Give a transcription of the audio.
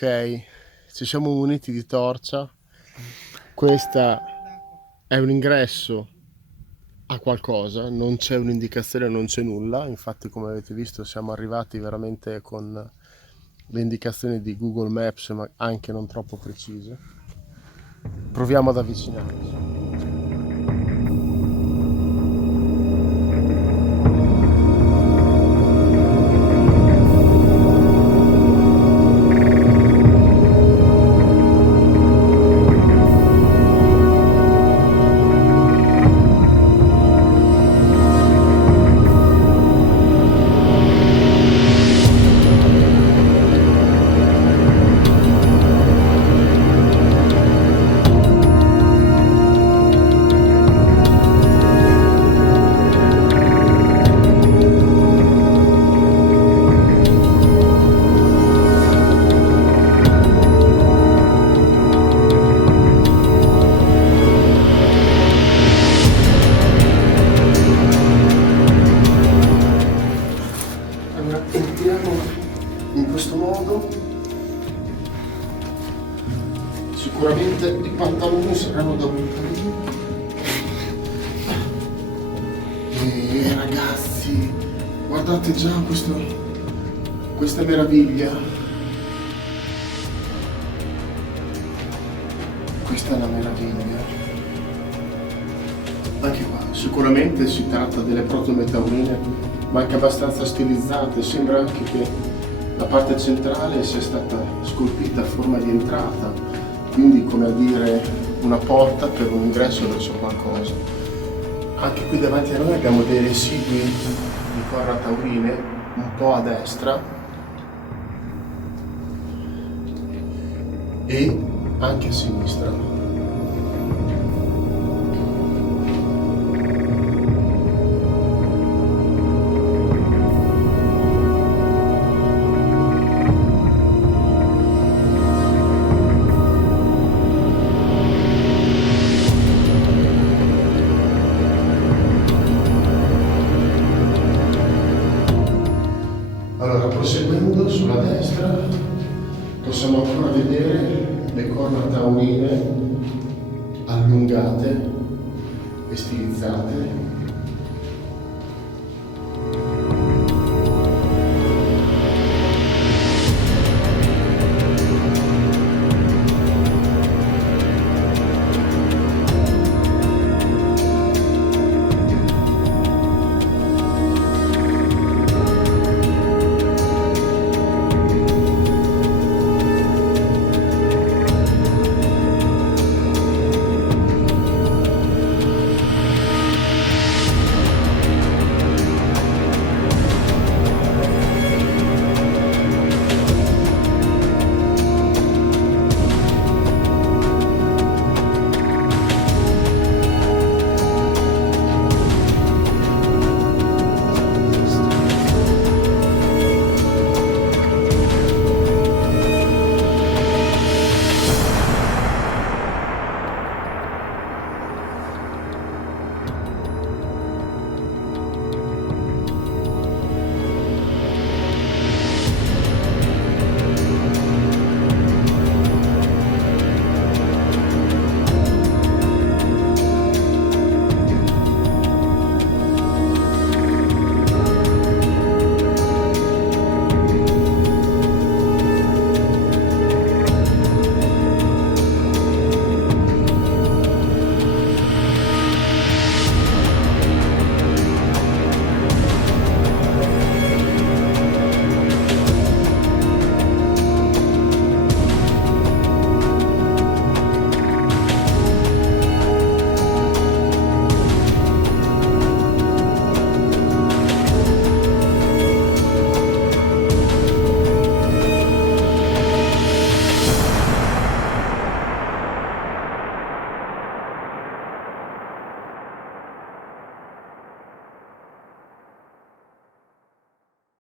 Ok, ci siamo muniti di torcia. Questa è un ingresso a qualcosa, non c'è un'indicazione, non c'è nulla. Infatti, come avete visto, siamo arrivati veramente con le indicazioni di Google Maps, ma anche non troppo precise. Proviamo ad avvicinarci. Allora, entriamo in questo modo. Sicuramente i pantaloni saranno da buttare. E ragazzi, guardate già questa meraviglia. Questa è una meraviglia. Anche qua, sicuramente si tratta delle protome taurine, ma anche abbastanza stilizzate. Sembra anche che la parte centrale sia stata scolpita a forma di entrata, quindi come a dire una porta per un ingresso verso qualcosa. Anche qui davanti a noi abbiamo dei residui di corna taurine un po' a destra e anche a sinistra. Allora, proseguendo sulla destra, possiamo ancora vedere le corna taurine allungate e stilizzate.